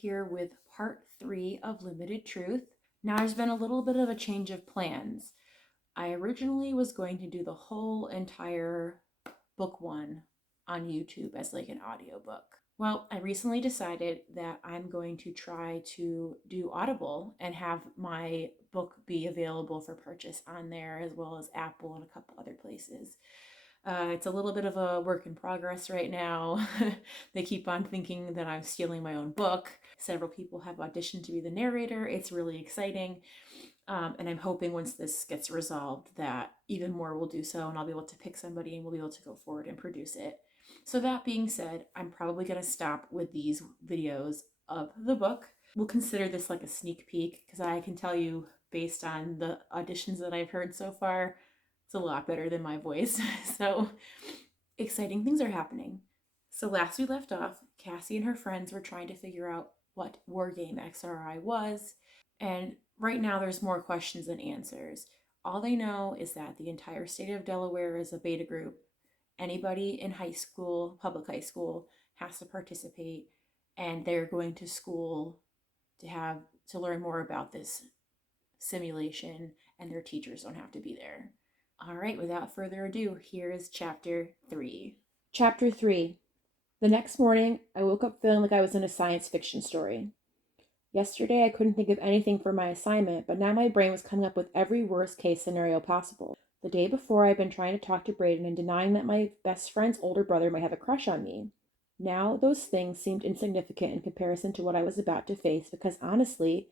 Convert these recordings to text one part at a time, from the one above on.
here with part 3 of Limited Truth. Now, there's been a little bit of a change of plans. I originally was going to do the whole entire book 1 on YouTube as like an audiobook. Well, I recently decided that I'm going to try to do Audible and have my book be available for purchase on there, as well as Apple and a couple other places. It's a little bit of a work in progress right now. They keep on thinking that I'm stealing my own book. Several people have auditioned to be the narrator. It's really exciting. And I'm hoping once this gets resolved that even more will do so, and I'll be able to pick somebody and we'll be able to go forward and produce it. So that being said, I'm probably going to stop with these videos of the book. We'll consider this like a sneak peek, because I can tell you, based on the auditions that I've heard so far, it's a lot better than my voice. So exciting things are happening. So last we left off, Cassie and her friends were trying to figure out what Wargame XRI was. And right now there's more questions than answers. All they know is that the entire state of Delaware is a beta group. Anybody in high school, public high school, has to participate, and they're going to school to learn more about this simulation, and their teachers don't have to be there. All right, without further ado, here is Chapter 3. Chapter 3. The next morning, I woke up feeling like I was in a science fiction story. Yesterday, I couldn't think of anything for my assignment, but now my brain was coming up with every worst-case scenario possible. The day before, I'd been trying to talk to Braden and denying that my best friend's older brother might have a crush on me. Now, those things seemed insignificant in comparison to what I was about to face, because honestly,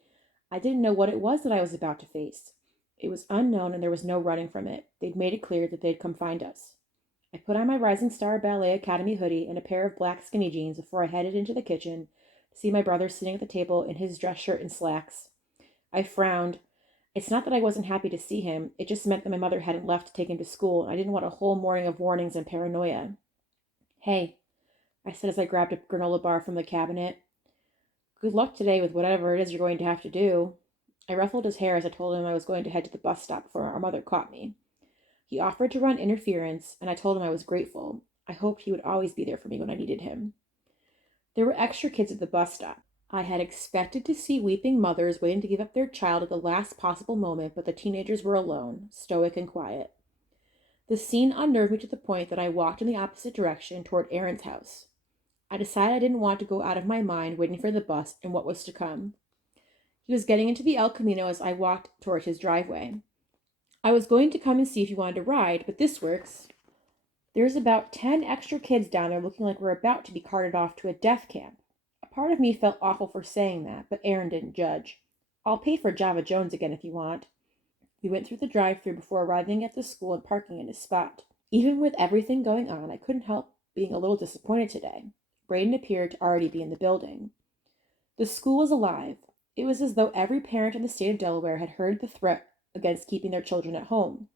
I didn't know what it was that I was about to face. It was unknown, and there was no running from it. They'd made it clear that they'd come find us. I put on my Rising Star Ballet Academy hoodie and a pair of black skinny jeans before I headed into the kitchen to see my brother sitting at the table in his dress shirt and slacks. I frowned. It's not that I wasn't happy to see him. It just meant that my mother hadn't left to take him to school, and I didn't want a whole morning of warnings and paranoia. "Hey," I said as I grabbed a granola bar from the cabinet. "Good luck today with whatever it is you're going to have to do." I ruffled his hair as I told him I was going to head to the bus stop before our mother caught me. He offered to run interference, and I told him I was grateful. I hoped he would always be there for me when I needed him. There were extra kids at the bus stop. I had expected to see weeping mothers waiting to give up their child at the last possible moment, but the teenagers were alone, stoic and quiet. The scene unnerved me to the point that I walked in the opposite direction toward Aaron's house. I decided I didn't want to go out of my mind waiting for the bus and what was to come. He was getting into the El Camino as I walked toward his driveway. "I was going to come and see if you wanted to ride, but this works. There's about 10 extra kids down there looking like we're about to be carted off to a death camp." A part of me felt awful for saying that, but Aaron didn't judge. "I'll pay for Java Jones again if you want." We went through the drive-thru before arriving at the school and parking in his spot. Even with everything going on, I couldn't help being a little disappointed today. Braden appeared to already be in the building. The school was alive. It was as though every parent in the state of Delaware had heard the threat against keeping their children at home.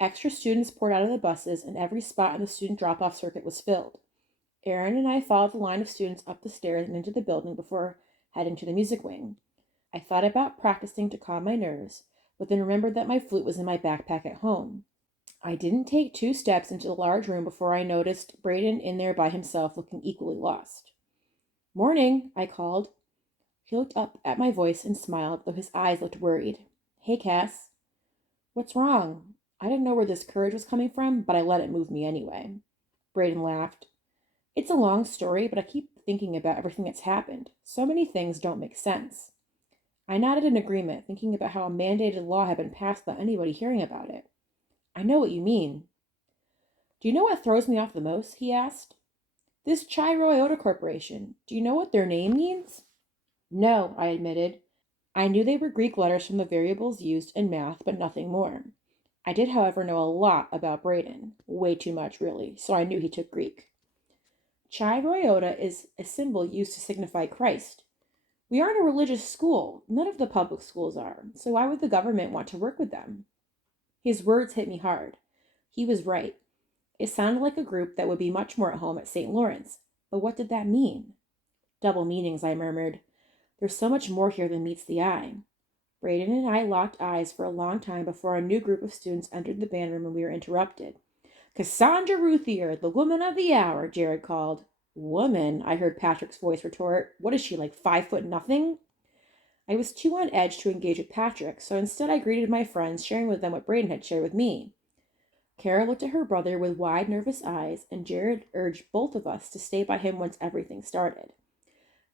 Extra students poured out of the buses, and every spot in the student drop-off circuit was filled. Aaron and I followed the line of students up the stairs and into the building before heading to the music wing. I thought about practicing to calm my nerves, but then remembered that my flute was in my backpack at home. I didn't take 2 steps into the large room before I noticed Braden in there by himself, looking equally lost. "Morning," I called. He looked up at my voice and smiled, though his eyes looked worried. "Hey, Cass." "What's wrong?" I didn't know where this courage was coming from, but I let it move me anyway. Braden laughed. "It's a long story, but I keep thinking about everything that's happened. So many things don't make sense." I nodded in agreement, thinking about how a mandated law had been passed without anybody hearing about it. "I know what you mean." "Do you know what throws me off the most?" he asked. "This Chi-Rho Corporation. Do you know what their name means?" "No," I admitted. I knew they were Greek letters from the variables used in math, but nothing more. I did, however, know a lot about Braden. Way too much, really, so I knew he took Greek. Chi-Rho is a symbol used to signify Christ. We aren't a religious school. None of the public schools are, so why would the government want to work with them? His words hit me hard. He was right. It sounded like a group that would be much more at home at St. Lawrence. But what did that mean? "Double meanings," I murmured. "There's so much more here than meets the eye." Braden and I locked eyes for a long time before a new group of students entered the band room and we were interrupted. "Cassandra Ruthier, the woman of the hour," Jared called. Woman, I heard Patrick's voice retort. What is she, like 5 foot nothing? I was too on edge to engage with Patrick, so instead I greeted my friends, sharing with them what Braden had shared with me. Kara looked at her brother with wide, nervous eyes, and Jared urged both of us to stay by him once everything started.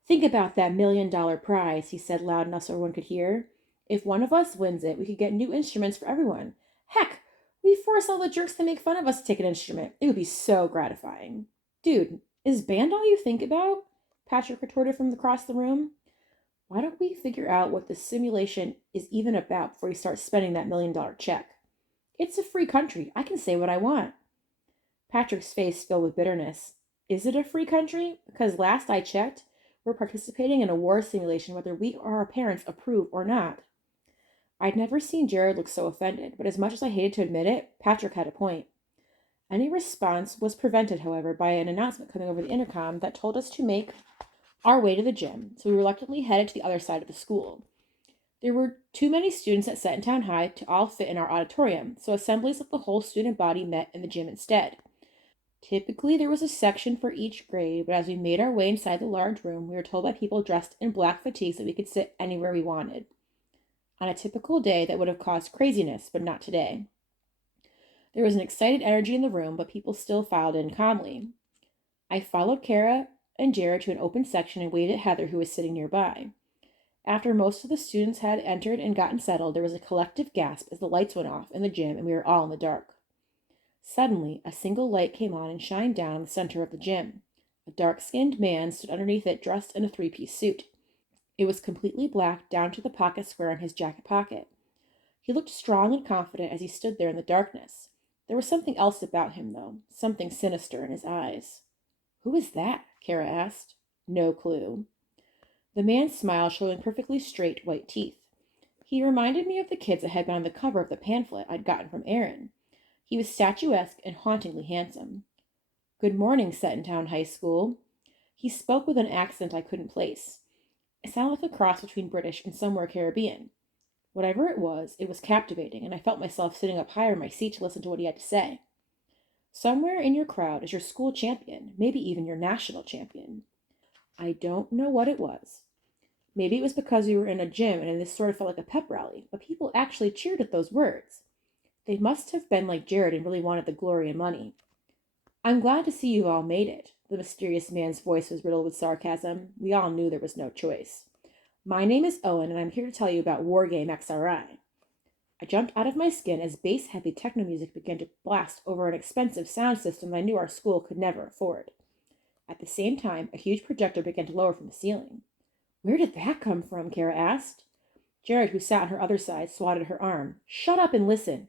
Think about that $1 million prize, he said loud enough so everyone could hear. If one of us wins it, we could get new instruments for everyone. Heck, we force all the jerks to make fun of us to take an instrument. It would be so gratifying. Dude, is band all you think about? Patrick retorted from across the room. Why don't we figure out what the simulation is even about before we start spending that $1 million check? It's a free country. I can say what I want. Patrick's face filled with bitterness. Is it a free country? Because last I checked, we're participating in a war simulation whether we or our parents approve or not. I'd never seen Jared look so offended, but as much as I hated to admit it, Patrick had a point. Any response was prevented, however, by an announcement coming over the intercom that told us to make our way to the gym, so we reluctantly headed to the other side of the school. There were too many students at Seton Town High to all fit in our auditorium, so assemblies of the whole student body met in the gym instead. Typically, there was a section for each grade, but as we made our way inside the large room, we were told by people dressed in black fatigues that we could sit anywhere we wanted. On a typical day, that would have caused craziness, but not today. There was an excited energy in the room, but people still filed in calmly. I followed Kara and Jared to an open section and waved at Heather, who was sitting nearby. After most of the students had entered and gotten settled, there was a collective gasp as the lights went off in the gym and we were all in the dark. Suddenly, a single light came on and shined down in the center of the gym. A dark-skinned man stood underneath it, dressed in a three-piece suit. It was completely black down to the pocket square on his jacket pocket. He looked strong and confident as he stood there in the darkness. There was something else about him, though, something sinister in his eyes. Who is that? Kara asked. No clue. The man smiled, showing perfectly straight white teeth. He reminded me of the kids that had been on the cover of the pamphlet I'd gotten from Aaron. He was statuesque and hauntingly handsome. Good morning, Seton Town High School. He spoke with an accent I couldn't place. It sounded like a cross between British and somewhere Caribbean. Whatever it was captivating, and I felt myself sitting up higher in my seat to listen to what he had to say. Somewhere in your crowd is your school champion, maybe even your national champion. I don't know what it was. Maybe it was because we were in a gym and this sort of felt like a pep rally, but people actually cheered at those words. They must have been like Jared and really wanted the glory and money. I'm glad to see you all made it. The mysterious man's voice was riddled with sarcasm. We all knew there was no choice. My name is Owen, and I'm here to tell you about Wargame XRI. I jumped out of my skin as bass-heavy techno music began to blast over an expensive sound system I knew our school could never afford. At the same time, a huge projector began to lower from the ceiling. Where did that come from? Kara asked. Jared, who sat on her other side, swatted her arm. Shut up and listen.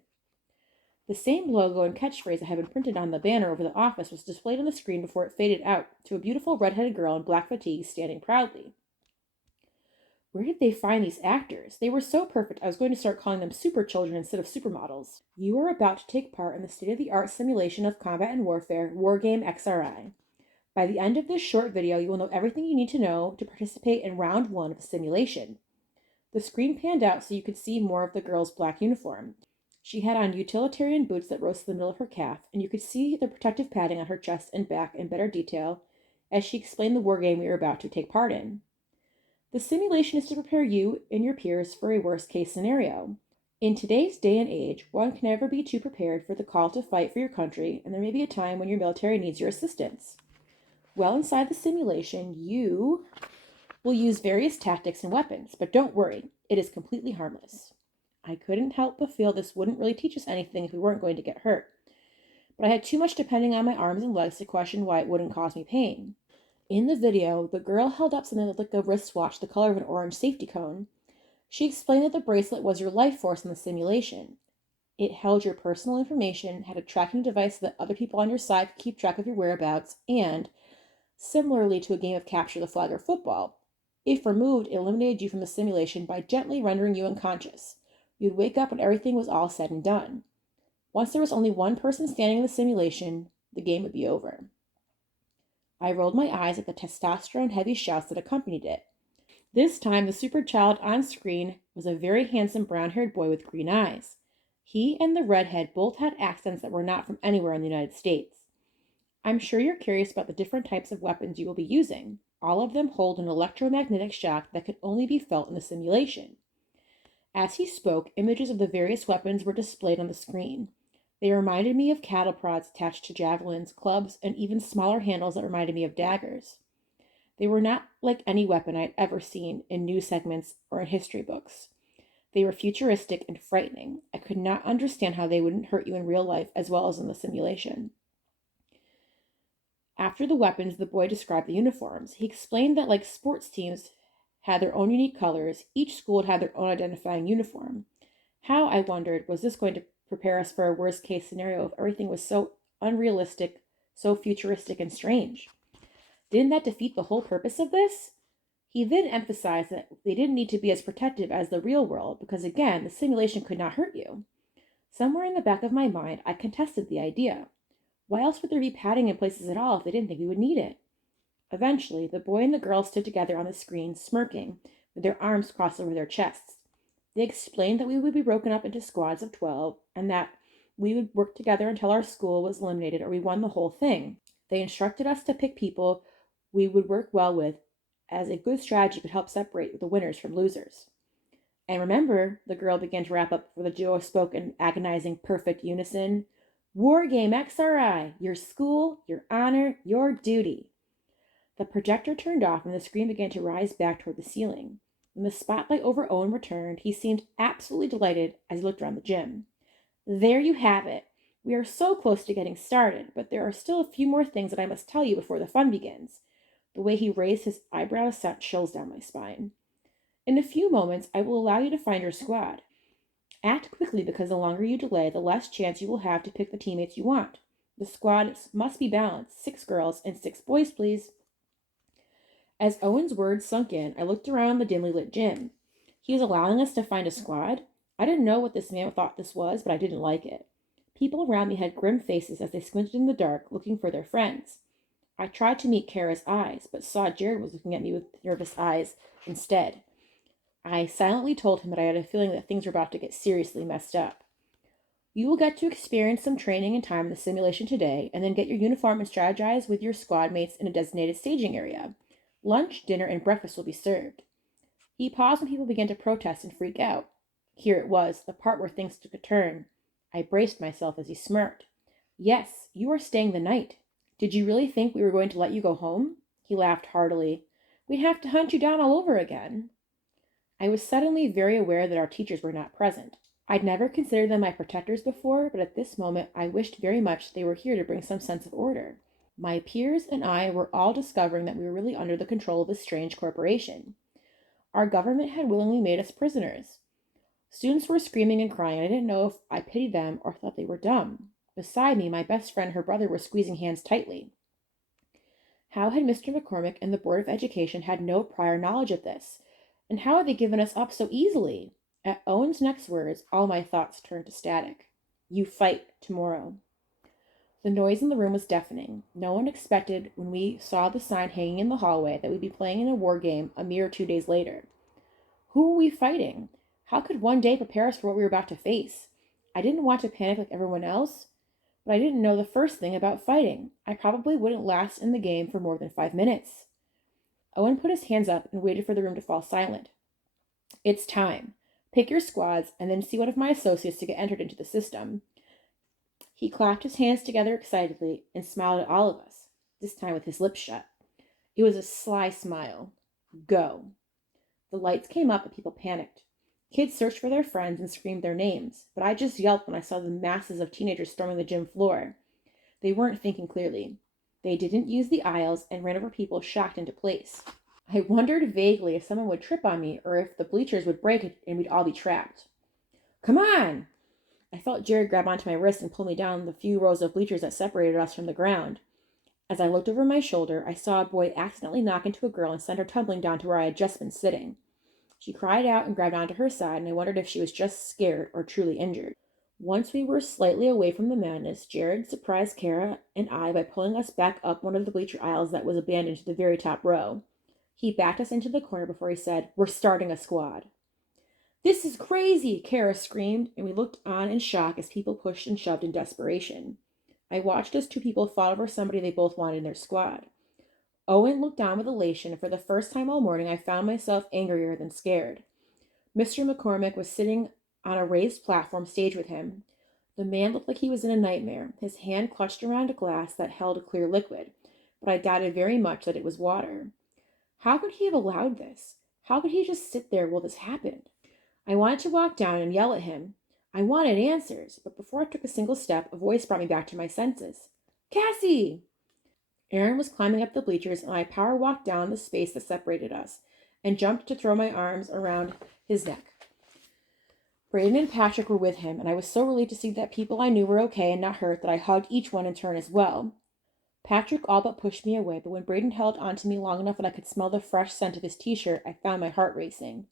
The same logo and catchphrase that had been printed on the banner over the office was displayed on the screen before it faded out to a beautiful red-headed girl in black fatigues standing proudly. Where did they find these actors? They were so perfect I was going to start calling them super children instead of supermodels. You are about to take part in the state-of-the-art simulation of combat and warfare, Wargame XRI. By the end of this short video, you will know everything you need to know to participate in round 1 of the simulation. The screen panned out so you could see more of the girl's black uniform. She had on utilitarian boots that rose to the middle of her calf, and you could see the protective padding on her chest and back in better detail as she explained the wargame we were about to take part in. The simulation is to prepare you and your peers for a worst-case scenario. In today's day and age, one can never be too prepared for the call to fight for your country, and there may be a time when your military needs your assistance. Well, inside the simulation, you will use various tactics and weapons, but don't worry, it is completely harmless. I couldn't help but feel this wouldn't really teach us anything if we weren't going to get hurt. But I had too much depending on my arms and legs to question why it wouldn't cause me pain. In the video, the girl held up something that looked like a wristwatch the color of an orange safety cone. She explained that the bracelet was your life force in the simulation. It held your personal information, had a tracking device so that other people on your side could keep track of your whereabouts, and, similarly to a game of capture the flag or football, if removed, it eliminated you from the simulation by gently rendering you unconscious. You'd wake up when everything was all said and done. Once there was only one person standing in the simulation, the game would be over. I rolled my eyes at the testosterone-heavy shouts that accompanied it. This time, the super child on screen was a very handsome brown-haired boy with green eyes. He and the redhead both had accents that were not from anywhere in the United States. I'm sure you're curious about the different types of weapons you will be using. All of them hold an electromagnetic shock that could only be felt in the simulation. As he spoke, images of the various weapons were displayed on the screen. They reminded me of cattle prods attached to javelins, clubs, and even smaller handles that reminded me of daggers. They were not like any weapon I had ever seen in news segments or in history books. They were futuristic and frightening. I could not understand how they wouldn't hurt you in real life as well as in the simulation. After the weapons, the boy described the uniforms. He explained that, like sports teams had their own unique colors, each school had their own identifying uniform. How, I wondered, was this going to prepare us for a worst case scenario if everything was so unrealistic, so futuristic and strange? Didn't that defeat the whole purpose of this? He then emphasized that they didn't need to be as protective as the real world because, again, the simulation could not hurt you. Somewhere in the back of my mind, I contested the idea. Why else would there be padding in places at all if they didn't think we would need it? Eventually, the boy and the girl stood together on the screen, smirking, with their arms crossed over their chests. They explained that we would be broken up into squads of 12 and that we would work together until our school was eliminated or we won the whole thing. They instructed us to pick people we would work well with, as a good strategy could help separate the winners from losers. And remember, the girl began to wrap up before the duo spoke in agonizing, perfect unison. War Game XRI, your school, your honor, your duty. The projector turned off and the screen began to rise back toward the ceiling. When the spotlight over Owen returned, he seemed absolutely delighted as he looked around the gym. There you have it. We are so close to getting started, but there are still a few more things that I must tell you before the fun begins. The way he raised his eyebrows sent chills down my spine. In a few moments, I will allow you to find your squad. Act quickly because the longer you delay, the less chance you will have to pick the teammates you want. The squad must be balanced. 6 girls and 6 boys, please. As Owen's words sunk in, I looked around the dimly lit gym. He was allowing us to find a squad? I didn't know what this man thought this was, but I didn't like it. People around me had grim faces as they squinted in the dark, looking for their friends. I tried to meet Kara's eyes, but saw Jared was looking at me with nervous eyes instead. I silently told him that I had a feeling that things were about to get seriously messed up. You will get to experience some training and time in the simulation today, and then get your uniform and strategize with your squad mates in a designated staging area. Lunch, dinner, and breakfast will be served. He paused when people began to protest and freak out. Here it was, the part where things took a turn. I braced myself as he smirked. Yes, you are staying the night. Did you really think we were going to let you go home? He laughed heartily. We'd have to hunt you down all over again. I was suddenly very aware that our teachers were not present. I'd never considered them my protectors before, but at this moment I wished very much they were here to bring some sense of order. My peers and I were all discovering that we were really under the control of a strange corporation. Our government had willingly made us prisoners. Students were screaming and crying, and I didn't know if I pitied them or thought they were dumb. Beside me, my best friend and her brother were squeezing hands tightly. How had Mr. McCormick and the Board of Education had no prior knowledge of this? And how had they given us up so easily? At Owen's next words, all my thoughts turned to static. You fight tomorrow. The noise in the room was deafening. No one expected, when we saw the sign hanging in the hallway, that we'd be playing in a war game a mere 2 days later. Who were we fighting? How could one day prepare us for what we were about to face? I didn't want to panic like everyone else, but I didn't know the first thing about fighting. I probably wouldn't last in the game for more than 5 minutes. Owen put his hands up and waited for the room to fall silent. It's time. Pick your squads and then see one of my associates to get entered into the system. He clapped his hands together excitedly and smiled at all of us, this time with his lips shut. It was a sly smile. Go. The lights came up and people panicked. Kids searched for their friends and screamed their names, but I just yelped when I saw the masses of teenagers storming the gym floor. They weren't thinking clearly. They didn't use the aisles and ran over people shocked into place. I wondered vaguely if someone would trip on me or if the bleachers would break and we'd all be trapped. Come on! I felt Jared grab onto my wrist and pull me down the few rows of bleachers that separated us from the ground. As I looked over my shoulder, I saw a boy accidentally knock into a girl and send her tumbling down to where I had just been sitting. She cried out and grabbed onto her side, and I wondered if she was just scared or truly injured. Once we were slightly away from the madness, Jared surprised Kara and I by pulling us back up one of the bleacher aisles that was abandoned to the very top row. He backed us into the corner before he said, "We're starting a squad." "This is crazy!" Kara screamed, and we looked on in shock as people pushed and shoved in desperation. I watched as two people fought over somebody they both wanted in their squad. Owen looked on with elation, and for the first time all morning I found myself angrier than scared. Mr. McCormick was sitting on a raised platform stage with him. The man looked like he was in a nightmare, his hand clutched around a glass that held a clear liquid, but I doubted very much that it was water. How could he have allowed this? How could he just sit there while this happened? I wanted to walk down and yell at him. I wanted answers, but before I took a single step, a voice brought me back to my senses. Cassie! Aaron was climbing up the bleachers, and I power walked down the space that separated us and jumped to throw my arms around his neck. Braden and Patrick were with him, and I was so relieved to see that people I knew were okay and not hurt that I hugged each one in turn as well. Patrick all but pushed me away, but when Braden held onto me long enough that I could smell the fresh scent of his t-shirt, I found my heart racing.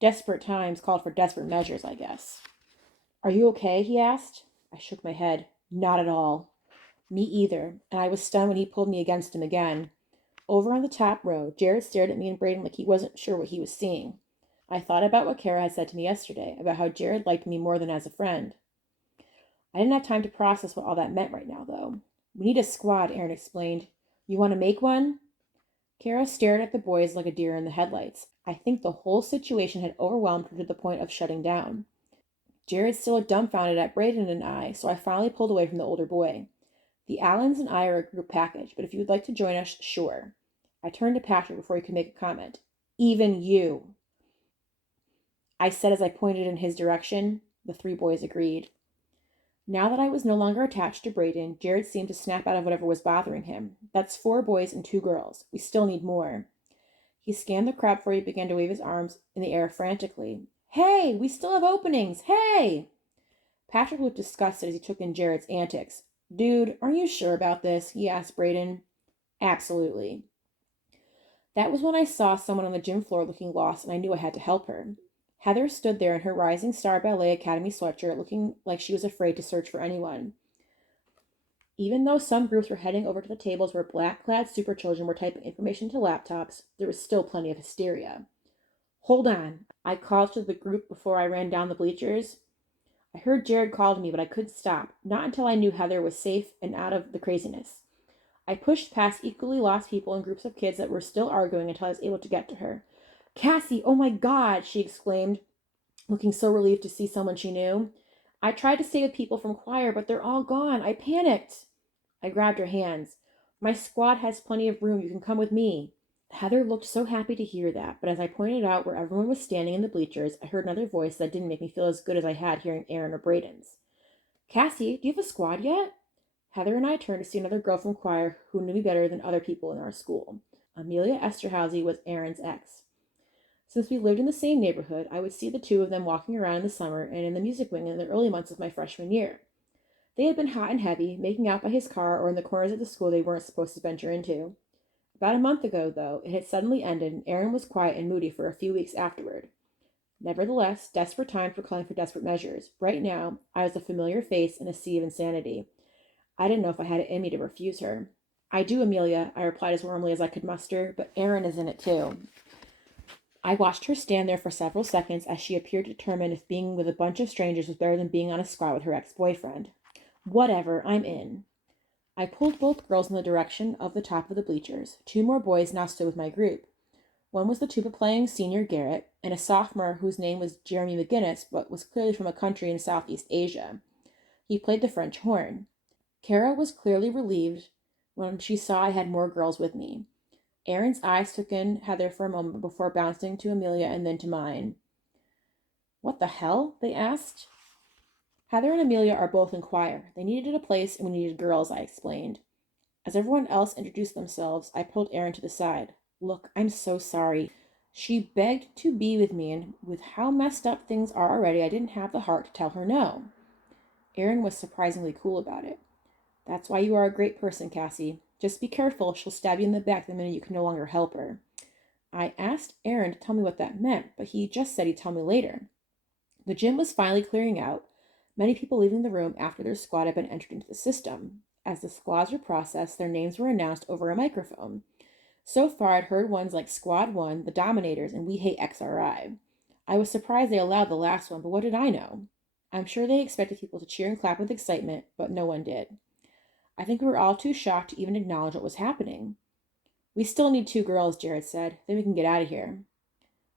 Desperate times called for desperate measures, I guess. Are you okay? He asked. I shook my head. Not at all. Me either, and I was stunned when he pulled me against him again. Over on the top row, Jared stared at me and Braden like he wasn't sure what he was seeing. I thought about what Kara had said to me yesterday, about how Jared liked me more than as a friend. I didn't have time to process what all that meant right now, though. We need a squad, Aaron explained. You want to make one? Kara stared at the boys like a deer in the headlights. I think the whole situation had overwhelmed her to the point of shutting down. Jared still looked dumbfounded at Braden and I, so I finally pulled away from the older boy. The Allens and I are a group package, but if you would like to join us, sure. I turned to Patrick before he could make a comment. Even you, I said as I pointed in his direction. The three boys agreed. Now that I was no longer attached to Braden, Jared seemed to snap out of whatever was bothering him. That's 4 boys and 2 girls. We still need more. He scanned the crowd before he began to wave his arms in the air frantically. Hey, we still have openings! Hey! Patrick looked disgusted as he took in Jared's antics. Dude, are you sure about this? He asked Braden. Absolutely. That was when I saw someone on the gym floor looking lost, and I knew I had to help her. Heather stood there in her Rising Star Ballet Academy sweatshirt, looking like she was afraid to search for anyone. Even though some groups were heading over to the tables where black-clad super children were typing information to laptops, there was still plenty of hysteria. Hold on, I called to the group before I ran down the bleachers. I heard Jared call to me, but I couldn't stop, not until I knew Heather was safe and out of the craziness. I pushed past equally lost people and groups of kids that were still arguing until I was able to get to her. Cassie, oh my God, she exclaimed, looking so relieved to see someone she knew. I tried to stay with people from choir, but they're all gone. I panicked. I grabbed her hands. My squad has plenty of room. You can come with me. Heather looked so happy to hear that, but as I pointed out where everyone was standing in the bleachers, I heard another voice that didn't make me feel as good as I had hearing Aaron or Braden's. Cassie, do you have a squad yet? Heather and I turned to see another girl from choir who knew me better than other people in our school. Amelia Esterhazy was Aaron's ex. Since we lived in the same neighborhood, I would see the two of them walking around in the summer and in the music wing in the early months of my freshman year. They had been hot and heavy, making out by his car or in the corners of the school they weren't supposed to venture into. About a month ago, though, it had suddenly ended, and Aaron was quiet and moody for a few weeks afterward. Nevertheless, desperate times were calling for desperate measures. Right now, I was a familiar face in a sea of insanity. I didn't know if I had it in me to refuse her. I do, Amelia, I replied as warmly as I could muster, but Aaron is in it too. I watched her stand there for several seconds as she appeared determined if being with a bunch of strangers was better than being on a squad with her ex-boyfriend. Whatever, I'm in. I pulled both girls in the direction of the top of the bleachers. 2 more boys now stood with my group. One was the tuba-playing senior Garrett, and a sophomore whose name was Jeremy McGinnis, but was clearly from a country in Southeast Asia. He played the French horn. Kara was clearly relieved when she saw I had more girls with me. Aaron's eyes took in Heather for a moment before bouncing to Amelia and then to mine. What the hell? They asked. Heather and Amelia are both in choir. They needed a place and we needed girls, I explained. As everyone else introduced themselves, I pulled Aaron to the side. Look, I'm so sorry. She begged to be with me, and with how messed up things are already, I didn't have the heart to tell her no. Aaron was surprisingly cool about it. That's why you are a great person, Cassie. Just be careful, she'll stab you in the back the minute you can no longer help her. I asked Aaron to tell me what that meant, but he just said he'd tell me later. The gym was finally clearing out, many people leaving the room after their squad had been entered into the system. As the squads were processed, their names were announced over a microphone. So far, I'd heard ones like Squad 1, The Dominators, and We Hate XRI. I was surprised they allowed the last one, but what did I know? I'm sure they expected people to cheer and clap with excitement, but no one did. I think we were all too shocked to even acknowledge what was happening. We still need 2 girls, Jared said. Then we can get out of here.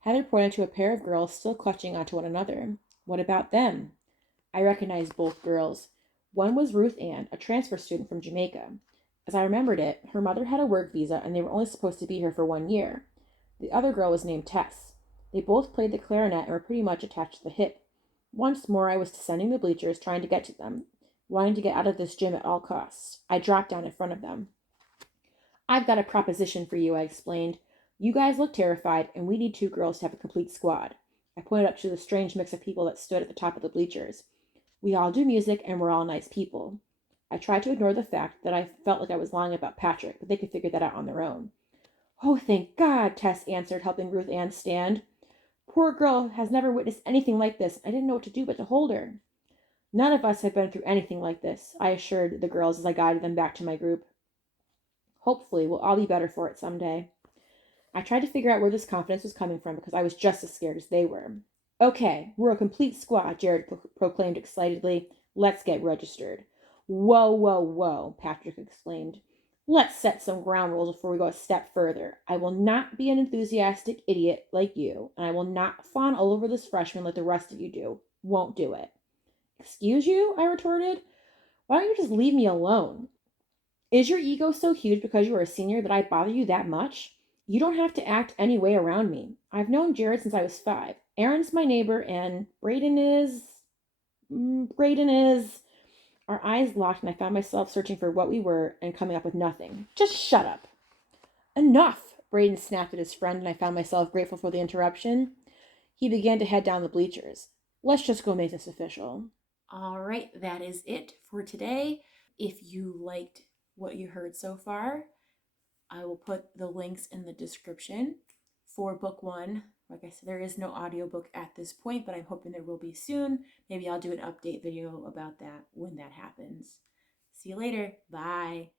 Heather pointed to a pair of girls still clutching onto one another. What about them? I recognized both girls. One was Ruth Ann, a transfer student from Jamaica. As I remembered it, her mother had a work visa and they were only supposed to be here for 1 year. The other girl was named Tess. They both played the clarinet and were pretty much attached to the hip. Once more, I was descending the bleachers, trying to get to them, wanting to get out of this gym at all costs. I dropped down in front of them. I've got a proposition for you, I explained. You guys look terrified, and we need 2 girls to have a complete squad. I pointed up to the strange mix of people that stood at the top of the bleachers. We all do music, and we're all nice people. I tried to ignore the fact that I felt like I was lying about Patrick, but they could figure that out on their own. Oh, thank God, Tess answered, helping Ruth Ann stand. Poor girl has never witnessed anything like this. I didn't know what to do but to hold her. None of us have been through anything like this, I assured the girls as I guided them back to my group. Hopefully, we'll all be better for it someday. I tried to figure out where this confidence was coming from because I was just as scared as they were. Okay, we're a complete squad, Jared proclaimed excitedly. Let's get registered. Whoa, whoa, whoa, Patrick exclaimed. Let's set some ground rules before we go a step further. I will not be an enthusiastic idiot like you, and I will not fawn all over this freshman like the rest of you do. Won't do it. Excuse you? I retorted. Why don't you just leave me alone? Is your ego so huge because you are a senior that I bother you that much? You don't have to act any way around me. I've known Jared since I was 5. Aaron's my neighbor, and Braden is. Braden is. Our eyes locked, and I found myself searching for what we were and coming up with nothing. Just shut up. Enough! Braden snapped at his friend, and I found myself grateful for the interruption. He began to head down the bleachers. Let's just go make this official. All right, that is it for today. If you liked what you heard so far, I will put the links in the description for book 1. Like I said, there is no audiobook at this point, but I'm hoping there will be soon. Maybe I'll do an update video about that when that happens. See you later. Bye.